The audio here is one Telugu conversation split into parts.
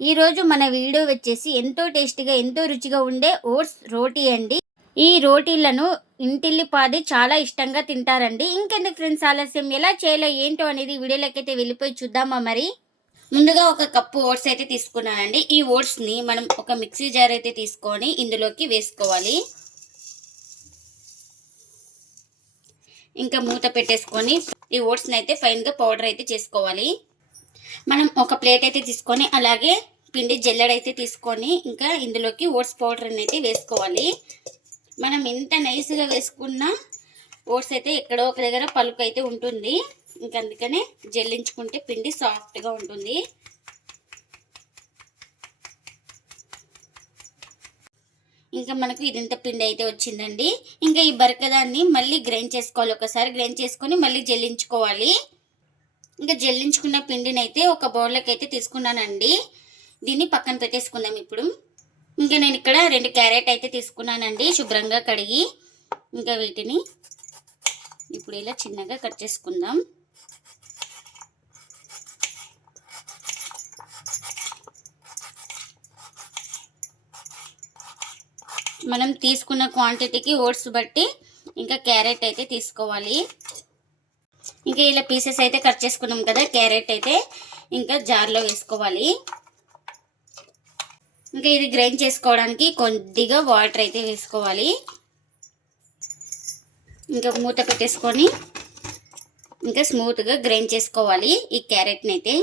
ఈరోజు మన వీడియో వచ్చేసి ఎంతో టేస్టీగా ఎంతో రుచిగా ఉండే ఓట్స్ రోటీ అండి. ఈ రోటీలను ఇంటిల్లిపాది చాలా ఇష్టంగా తింటారండి. ఇంకెందుకు ఫ్రెండ్స్ ఆలస్యం? ఎలా చేయాలో ఏంటో అనేది వీడియోలోకైతే అయితే వెళ్ళిపోయి చూద్దామా మరి? ముందుగా ఒక కప్పు ఓట్స్ అయితే తీసుకున్నానండి. ఈ ఓట్స్ని మనం ఒక మిక్సీ జార్ అయితే తీసుకొని ఇందులోకి వేసుకోవాలి. ఇంకా మూత పెట్టేసుకొని ఈ ఓట్స్ని అయితే ఫైన్గా పౌడర్ అయితే చేసుకోవాలి. మనం ఒక ప్లేట్ అయితే తీసుకొని అలాగే పిండి జల్లెడైతే తీసుకొని ఇంకా ఇందులోకి ఓట్స్ పౌడర్ అనేది వేసుకోవాలి. మనం ఎంత నైస్గా వేసుకున్న ఓట్స్ అయితే ఎక్కడో ఒక దగ్గర పలుకు అయితే ఉంటుంది. ఇంకా అందుకనే జల్లించుకుంటే పిండి సాఫ్ట్గా ఉంటుంది. ఇంకా మనకు ఇదింత పిండి అయితే వచ్చిందండి. ఇంకా ఈ బరకదాన్ని మళ్ళీ గ్రైండ్ చేసుకోవాలి. ఒకసారి గ్రైండ్ చేసుకొని మళ్ళీ జల్లించుకోవాలి. ఇంకా జల్లించుకున్న పిండిని అయితే ఒక బౌల్లోకి అయితే తీసుకున్నానండి. దీన్ని పక్కన పెట్టేసుకుందాం ఇప్పుడు. ఇంకా నేను ఇక్కడ రెండు క్యారెట్ అయితే తీసుకున్నానండి శుభ్రంగా కడిగి. ఇంకా వీటిని ఇప్పుడు ఇలా చిన్నగా కట్ చేసుకుందాం. మనం తీసుకున్న క్వాంటిటీకి ఓట్స్ బట్టి ఇంకా క్యారెట్ అయితే తీసుకోవాలి. ఇంకా ఇలా పీసెస్ అయితే కట్ చేసుకున్నాం కదా క్యారెట్ అయితే ఇంకా జార్లో వేసుకోవాలి. ఇంకా ఇది గ్రైండ్ చేసుకోవడానికి కొద్దిగా వాటర్ అయితే వేసుకోవాలి. ఇంకా మూత పెట్టేసుకొని ఇంకా స్మూత్గా గ్రైండ్ చేసుకోవాలి ఈ క్యారెట్ని అయితే.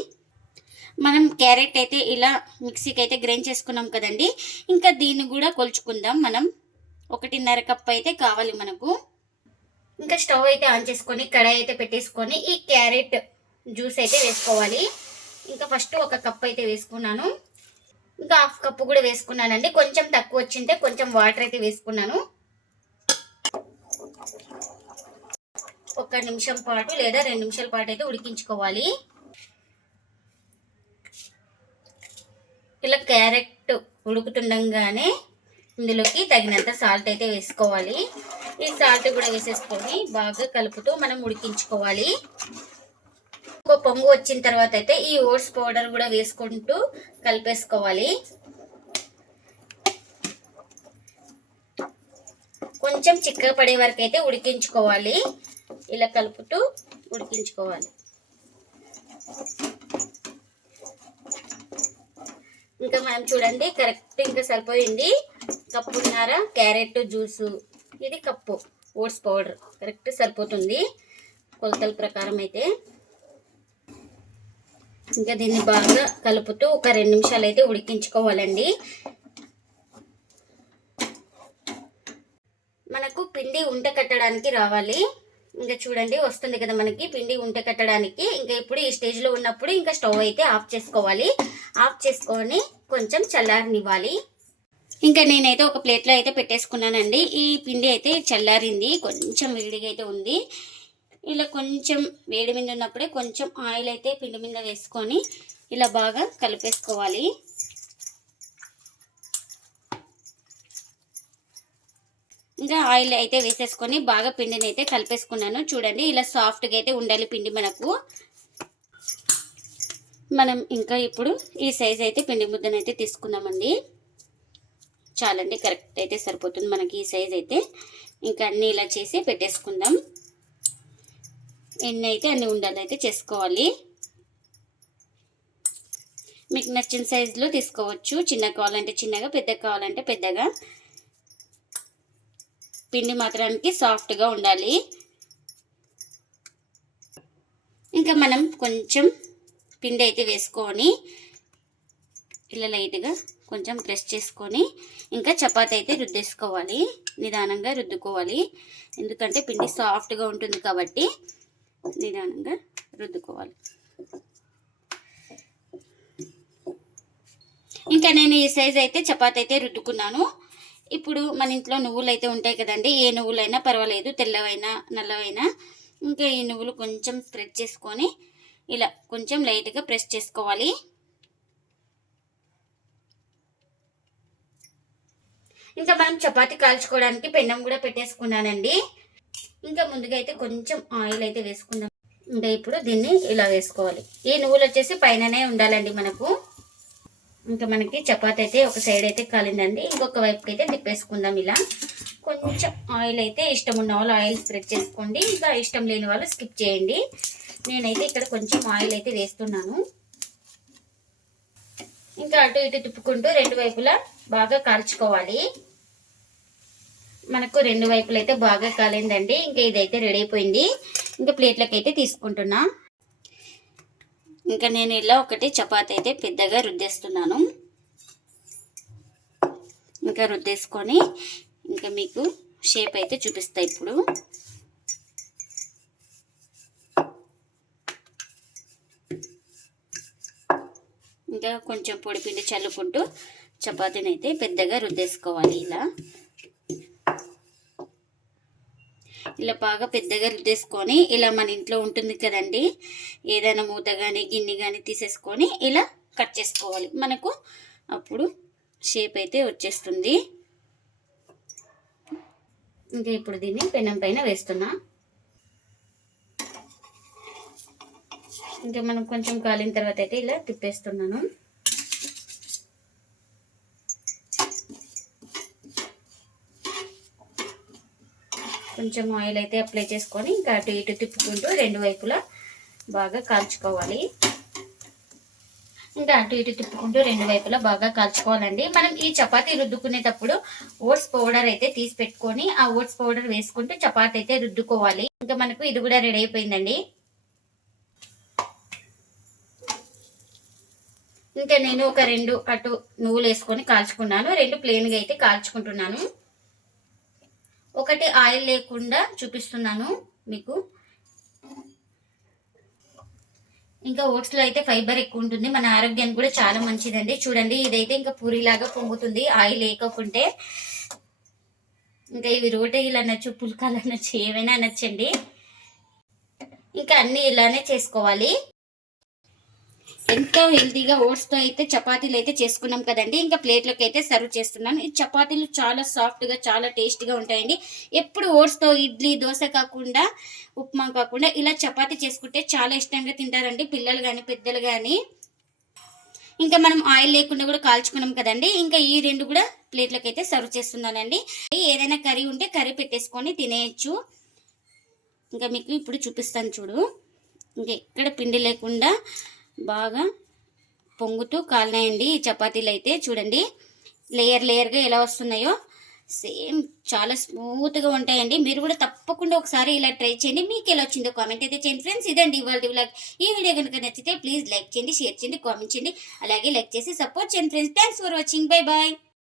మనం క్యారెట్ అయితే ఇలా మిక్సీకి అయితే గ్రైండ్ చేసుకున్నాం కదండి ఇంకా దీన్ని కూడా కొలుచుకుందాం మనం. ఒకటిన్నర కప్ అయితే కావాలి మనకు. ఇంకా స్టవ్ అయితే ఆన్ చేసుకొని కడాయి అయితే పెట్టేసుకొని ఈ క్యారెట్ జ్యూస్ అయితే వేసుకోవాలి. ఇంకా ఫస్ట్ ఒక కప్ అయితే వేసుకున్నాను. ఇంకా హాఫ్ కప్పు కూడా వేసుకున్నానండి. కొంచెం తక్కువ వచ్చింటే కొంచెం వాటర్ అయితే వేసుకున్నాను. ఒక నిమిషం పాటు లేదా రెండు నిమిషాల పాటు అయితే ఉడికించుకోవాలి. ఇలా క్యారెట్ ఉడుకుతుండగానే ఇందులోకి తగినంత సాల్ట్ అయితే వేసుకోవాలి. ఈ సాల్ట్ కూడా వేసేసుకొని బాగా కలుపుతూ మనం ఉడికించుకోవాలి. ఒక పొంగు వచ్చిన తర్వాత అయితే ఈ ఓట్స్ పౌడర్ కూడా వేసుకుంటూ కలిపేసుకోవాలి. కొంచెం చిక్కగా పడే వరకు అయితే ఉడికించుకోవాలి. ఇలా కలుపుతూ ఉడికించుకోవాలి. ఇంకా మనం చూడండి కరెక్ట్ ఇంకా సరిపోయింది. కప్పున్నర క్యారెట్ జ్యూసు. ఇది కప్పు ఓట్స్ పౌడర్. కరెక్ట్ సరిపోతుంది. కొలతల ప్రకారం అయితే. ఇంకా దీన్ని బాగా కలుపుతూ ఒక రెండు నిమిషాలు అయితే ఉడికించుకోవాలండి. మనకు పిండి ఉంట కట్టడానికి రావాలి. ఇంకా చూడండి వస్తుంది కదా మనకి పిండి ఉంట కట్టడానికి. ఇంకా ఇప్పుడు ఈ స్టేజ్లో ఉన్నప్పుడు ఇంకా స్టవ్ అయితే ఆఫ్ చేసుకోవాలి. ఆఫ్ చేసుకొని కొంచెం చల్లారనివ్వాలి. ఇంకా నేనైతే ఒక ప్లేట్లో అయితే పెట్టేసుకున్నానండి. ఈ పిండి అయితే చల్లారింది. కొంచెం వేడిగా అయితే ఉంది. ఇలా కొంచెం వేడి మీద ఉన్నప్పుడే కొంచెం ఆయిల్ అయితే పిండి మీద వేసుకొని ఇలా బాగా కలిపేసుకోవాలి. ఇంకా ఆయిల్ అయితే వేసేసుకొని బాగా పిండిని అయితే కలిపేసుకున్నాను. చూడండి ఇలా సాఫ్ట్గా అయితే ఉండాలి పిండి మనకు. మనం ఇంకా ఇప్పుడు ఈ సైజ్ అయితే పిండి ముద్దనైతే తీసుకున్నామండి తీసుకుందామండి. చాలండి కరెక్ట్ అయితే సరిపోతుంది మనకి ఈ సైజ్ అయితే. ఇంకా అన్నీ ఇలా చేసి పెట్టేసుకుందాం. ఎన్ని అయితే అన్ని ఉండాలి అయితే చేసుకోవాలి. మీకు నచ్చిన సైజులో తీసుకోవచ్చు. చిన్న కావాలంటే చిన్నగా పెద్ద కావాలంటే పెద్దగా. పిండి మాత్రానికి సాఫ్ట్గా ఉండాలి. ఇంకా మనం కొంచెం పిండి అయితే వేసుకొని ఇలా లైట్గా కొంచెం ప్రెస్ చేసుకొని ఇంకా చపాతీ అయితే రుద్దేసుకోవాలి. నిదానంగా రుద్దుకోవాలి. ఎందుకంటే పిండి సాఫ్ట్గా ఉంటుంది కాబట్టి నిదానంగా రుద్దుకోవాలి. ఇంకా నేను ఈ సైజ్ అయితే చపాతీ అయితే రుద్దుకున్నాను. ఇప్పుడు మన ఇంట్లో నువ్వులు అయితే ఉంటాయి కదండి ఏ నువ్వులైనా పర్వాలేదు తెల్లవైనా నల్లవైనా. ఇంకా ఈ నువ్వులు కొంచెం స్ప్రెడ్ చేసుకొని ఇలా కొంచెం లైట్గా ప్రెస్ చేసుకోవాలి. ఇంకా మనం చపాతీ కాల్చుకోవడానికి పెండం కూడా పెట్టేసుకున్నానండి. ఇంకా ముందుగా అయితే కొంచెం ఆయిల్ అయితే వేసుకుందాం. ఇంకా ఇప్పుడు దీన్ని ఇలా వేసుకోవాలి. ఈ నువ్వులు వచ్చేసి పైననే ఉండాలండి మనకు. ఇంకా మనకి చపాతి అయితే ఒక సైడ్ అయితే కాలిందండి. ఇంకొక వైపుకి అయితే తిప్పేసుకుందాం ఇలా. కొంచెం ఆయిల్ అయితే ఇష్టం ఉన్న వాళ్ళు ఆయిల్ స్ప్రెడ్ చేసుకోండి. ఇంకా ఇష్టం లేని వాళ్ళు స్కిప్ చేయండి. నేనైతే ఇక్కడ కొంచెం ఆయిల్ అయితే వేస్తున్నాను. ఇంకా అటు ఇటు తిప్పుకుంటూ రెండు వైపులా బాగా కాల్చుకోవాలి. మనకు రెండు వైపులు అయితే బాగా కాలేదండి. ఇంకా ఇదైతే రెడీ అయిపోయింది. ఇంకా ప్లేట్లకు అయితే తీసుకుంటున్నా. ఇంకా నేను ఇలా ఒకటి చపాతి అయితే పెద్దగా రుద్దేస్తున్నాను. ఇంకా రుద్దేసుకొని ఇంకా మీకు షేప్ అయితే చూపిస్తా ఇప్పుడు. ఇంకా కొంచెం పొడిపిండి చల్లుకుంటూ చపాతీని అయితే పెద్దగా రుద్దేసుకోవాలి ఇలా. ఇలా బాగా పెద్దగా రుద్దేసుకొని ఇలా మన ఇంట్లో ఉంటుంది కదండి. ఏదైనా మూత కానీ గిన్నె కానీ తీసేసుకొని ఇలా కట్ చేసుకోవాలి. మనకు అప్పుడు షేప్ అయితే వచ్చేస్తుంది. ఇంకా ఇప్పుడు దీన్ని పెనం పైన వేస్తున్నా. ఇంకా మనం కొంచెం కాలిన తర్వాత అయితే ఇలా తిప్పేస్తున్నాను. కొంచెం ఆయిల్ అయితే అప్లై చేసుకొని ఇంకా అటు ఇటు తిప్పుకుంటూ రెండు వైపులా బాగా కాల్చుకోవాలి. ఇంకా అటు ఇటు తిప్పుకుంటూ రెండు వైపులా బాగా కాల్చుకోవాలండి. మనం ఈ చపాతీ రుద్దుకునేటప్పుడు ఓట్స్ పౌడర్ అయితే తీసి పెట్టుకొని ఆ ఓట్స్ పౌడర్ వేసుకుంటూ చపాతీ అయితే రుద్దుకోవాలి. ఇంకా మనకు ఇది కూడా రెడీ అయిపోయిందండి. ఇంకా నేను ఒక రెండు అటు నువ్వులు వేసుకొని కాల్చుకున్నాను. రెండు ప్లెయిన్గా అయితే కాల్చుకుంటున్నాను. ఒకటి ఆయిల్ లేకుండా చూపిస్తున్నాను మీకు. ఇంకా ఓట్స్లో అయితే ఫైబర్ ఎక్కువ ఉంటుంది. మన ఆరోగ్యానికి కూడా చాలా మంచిదండి. చూడండి ఇదైతే ఇంకా పూరిలాగా పొంగుతుంది. ఆయిల్ లేకపోతే ఇంకా ఇవి రోటీలు అనొచ్చు పుల్కాలు అనొచ్చు ఏమైనా అనొచ్చండి. ఇంకా అన్నీ ఇలానే చేసుకోవాలి. ఎంతో హెల్తీగా ఓట్స్తో అయితే చపాతీలు అయితే చేసుకున్నాం కదండి. ఇంకా ప్లేట్లోకి అయితే సర్వ్ చేస్తున్నాను. ఈ చపాతీలు చాలా సాఫ్ట్గా చాలా టేస్ట్గా ఉంటాయండి. ఎప్పుడు ఓట్స్తో ఇడ్లీ దోశ కాకుండా ఉప్మా కాకుండా ఇలా చపాతీ చేసుకుంటే చాలా ఇష్టంగా తింటారండి పిల్లలు కానీ పెద్దలు కానీ ఇంకా మనం ఆయిల్ లేకుండా కూడా కాల్చుకున్నాం కదండి. ఇంకా ఈ రెండు కూడా ప్లేట్లకు అయితే సర్వ్ చేస్తున్నానండి. ఏదైనా కర్రీ ఉంటే కర్రీ పెట్టేసుకొని తినేయచ్చు. ఇంకా మీకు ఇప్పుడు చూపిస్తాను చూడు. ఇంకా ఎక్కడ పిండి లేకుండా బాగా పొంగుతూ కాలినాయండి. ఈ చపాతీలు అయితే చూడండి. లేయర్ లేయర్గా ఎలా వస్తున్నాయో సేమ్ చాలా స్మూత్గా ఉంటాయండి. మీరు కూడా తప్పకుండా ఒకసారి ఇలా ట్రై చేయండి. మీకు ఎలా వచ్చిందో కామెంట్ అయితే చేయండి ఫ్రెండ్స్. ఇదండి ఇవాళ వ్లాగ్. ఈ వీడియో కనుక నచ్చితే ప్లీజ్ లైక్ చేయండి షేర్ చేయండి కామెంట్ చేయండి. అలాగే లైక్ చేసి సపోర్ట్ చేయండి friends. Thanks for watching. Bye bye.